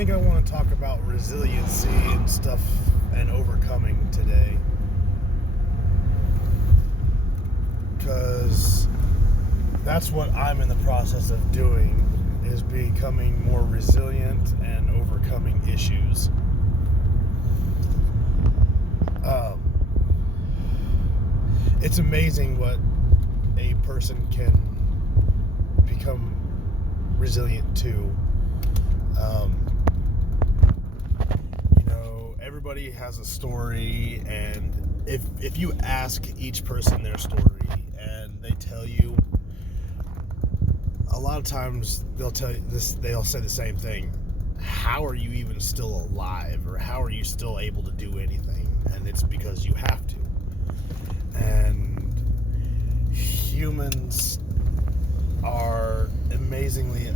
think I want to talk about resiliency and stuff and overcoming today. Because that's what I'm in the process of doing, is becoming more resilient and overcoming issues. It's amazing what a person can become resilient to. Everybody has a story, and if you ask each person their story and they tell you, a lot of times they'll tell you this, they'll say the same thing. How are you even still alive, or how are you still able to do anything? And it's because you have to. And humans are amazingly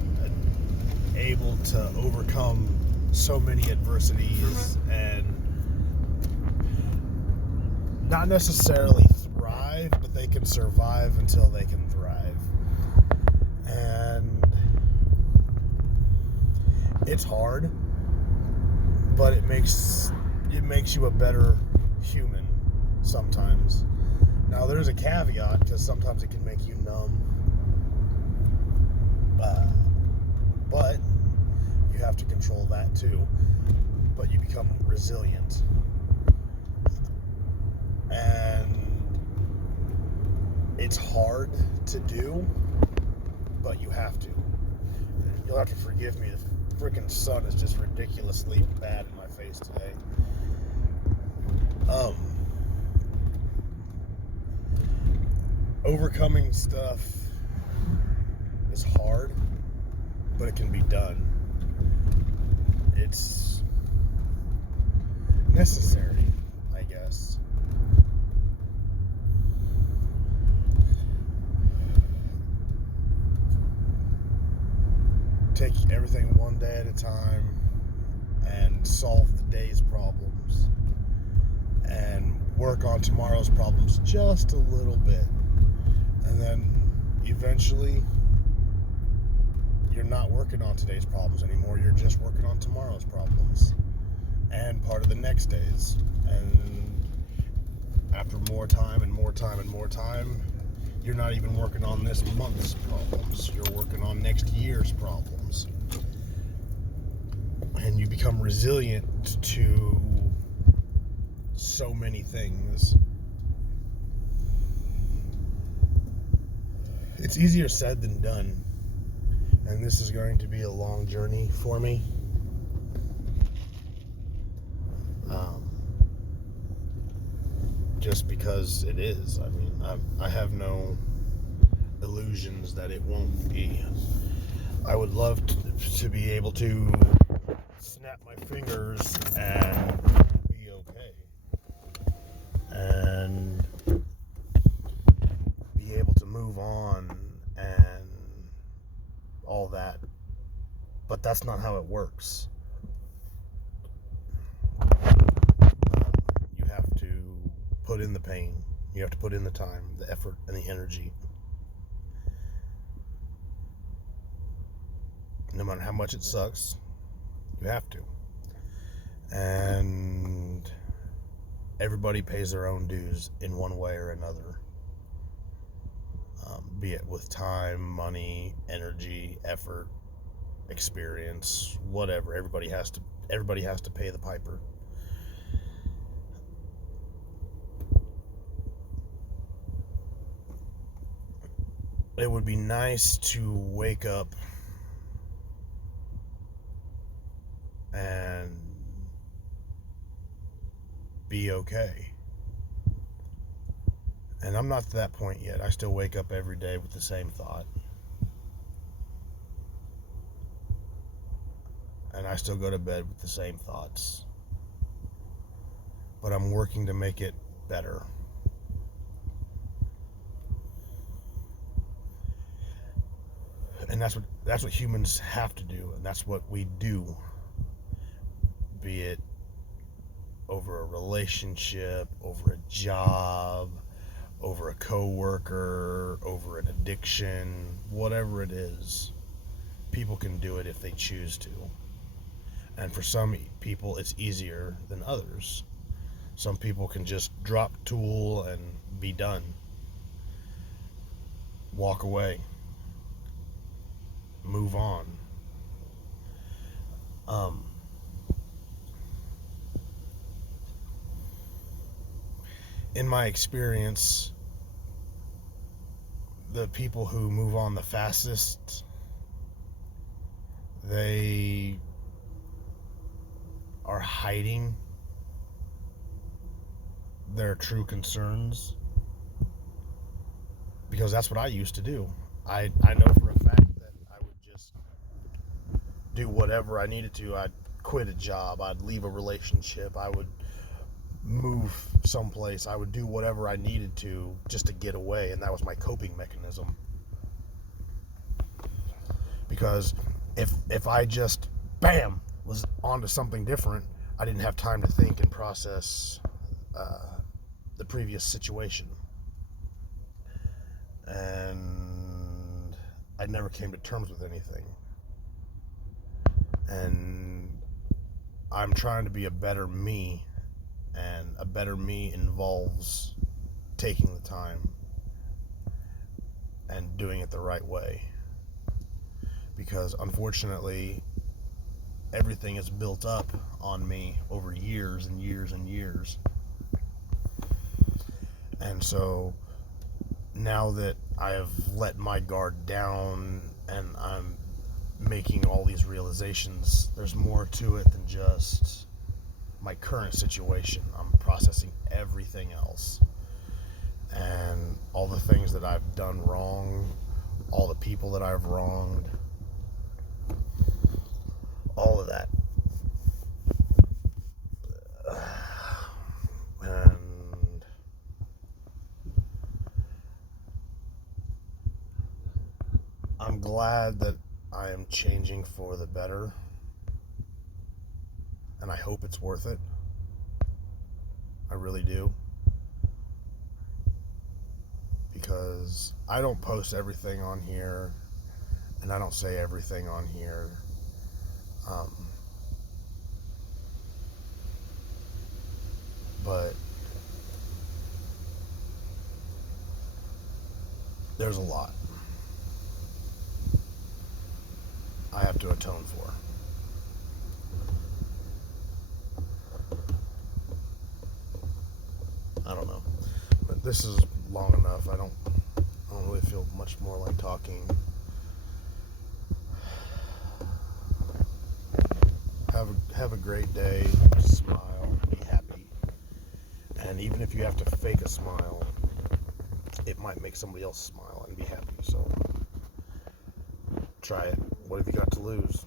able to overcome so many adversities and not necessarily thrive, but they can survive until they can thrive. And it's hard, but it makes you a better human sometimes. Now there's a caveat, because sometimes it can make you numb, but you have to control that too. But you become resilient, and it's hard to do, but you have to. You'll have to forgive me. The freaking sun is just ridiculously bad in my face today. Overcoming stuff is hard, but it can be done. It's necessary, I guess. Take everything one day at a time and solve the day's problems and work on tomorrow's problems just a little bit. And then eventually you're not working on today's problems anymore. You're just working on tomorrow's problems and part of the next day's. And after more time and more time and more time, you're not even working on this month's problems. You're working on next year's problems. And you become resilient to so many things. It's easier said than done. And this is going to be a long journey for me. Just because it is. I mean, I have no illusions that it won't be. I would love to be able to snap my fingers and be okay. And be able to move on and all that. But that's not how it works. You have to put in the pain. You have to put in the time, the effort, and the energy. No matter how much it sucks, you have to. And everybody pays their own dues in one way or another. Be it with time, money, energy, effort, experience, whatever. Everybody has to pay the piper. It would be nice to wake up and be okay. And I'm not to that point yet. I still wake up every day with the same thought. And I still go to bed with the same thoughts. But I'm working to make it better. And that's what humans have to do, and that's what we do. Be it over a relationship, over a job, over a coworker, over an addiction, whatever it is, people can do it if they choose to. And for some people, it's easier than others. Some people can just drop tool and be done. Walk away. Move on. In my experience, the people who move on the fastest, they are hiding their true concerns, because that's what I used to do. I know for a fact that I would just do whatever I needed to. I'd quit a job, I'd leave a relationship, I would move someplace, I would do whatever I needed to just to get away, and that was my coping mechanism. Because if I just bam was onto something different, I didn't have time to think and process the previous situation, and I never came to terms with anything. And I'm trying to be a better me, and a better me involves taking the time and doing it the right way. Because unfortunately, everything is built up on me over years and years and years. And so now that I have let my guard down and I'm making all these realizations, there's more to it than just my current situation. I'm processing everything else, and all the things that I've done wrong, all the people that I've wronged, all of that. And I'm glad that I am changing for the better, and I hope it's worth it. I really do. Because I don't post everything on here, and I don't say everything on here. But there's a lot I have to atone for. I don't know. But this is long enough. I don't really feel much more like talking. Have a great day. Smile. Be happy. And even if you have to fake a smile, it might make somebody else smile and be happy. So try it. What have you got to lose?